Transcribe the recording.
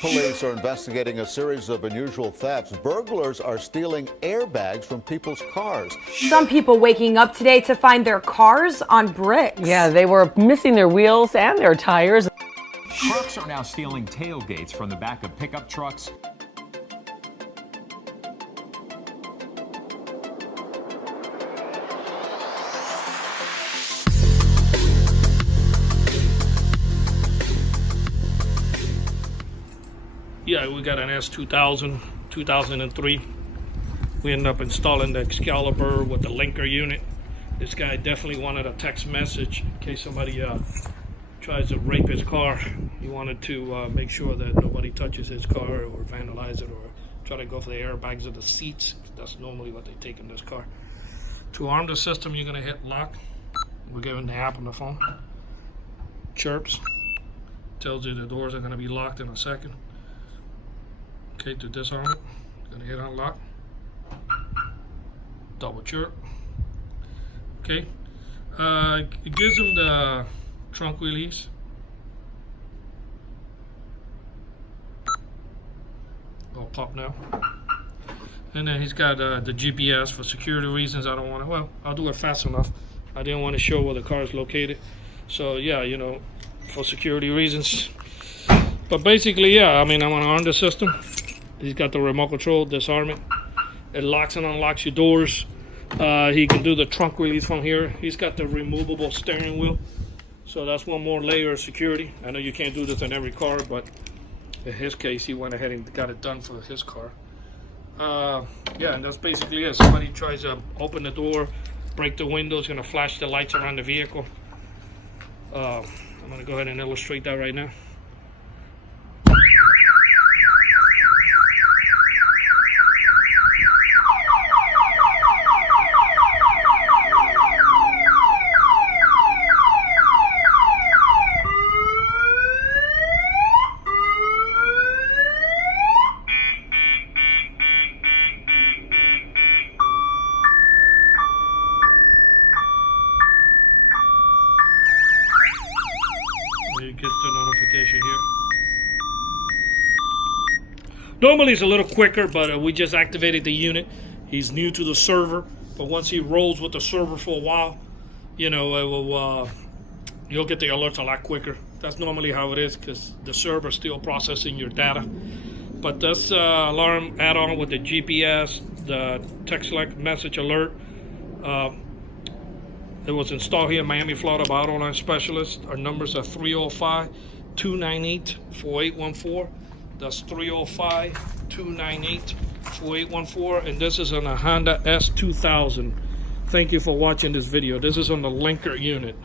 Police are investigating a series of unusual thefts. Burglars are stealing airbags from people's cars. Some people waking up today to find their cars on bricks. Yeah, they were missing their wheels and their tires. Trucks are now stealing tailgates from the back of pickup trucks. Yeah, we got an S2000, 2003. We ended up installing the Excalibur with the linker unit. This guy definitely wanted a text message in case somebody tries to rape his car. He wanted to make sure that nobody touches his car or vandalize it or try to go for the airbags of the seats. That's normally what they take in this car. To arm the system, you're gonna hit lock. We're giving the app on the phone. Chirps. Tells you the doors are gonna be locked in a second. Okay, to disarm it, gonna hit unlock. Double chirp. Okay. It gives him the trunk release. It'll pop now. And then he's got the GPS for security reasons. I don't want to, well, I'll do it fast enough. I didn't want to show where the car is located. So yeah, you know, for security reasons. But basically, yeah, I mean, I want to arm the system. He's got the remote control, disarm it. It locks and unlocks your doors. He can do the trunk release from here. He's got the removable steering wheel. So that's one more layer of security. I know you can't do this in every car, but in his case, he went ahead and got it done for his car. Yeah, and that's basically it. Somebody tries to open the door, break the window, it's gonna flash the lights around the vehicle. I'm gonna go ahead and illustrate that right now. It gets the notification here. Normally it's a little quicker, but we just activated the unit. He's new to the server, but once he rolls with the server for a while, you know, it will, you'll get the alerts a lot quicker. That's normally how it is because the server's still processing your data. But this alarm add-on with the GPS, the text like message alert, it was installed here in Miami, Florida by Autoline Specialist. Our numbers are 305-298-4814. That's 305-298-4814. And this is on a Honda S2000. Thank you for watching this video. This is on the linker unit.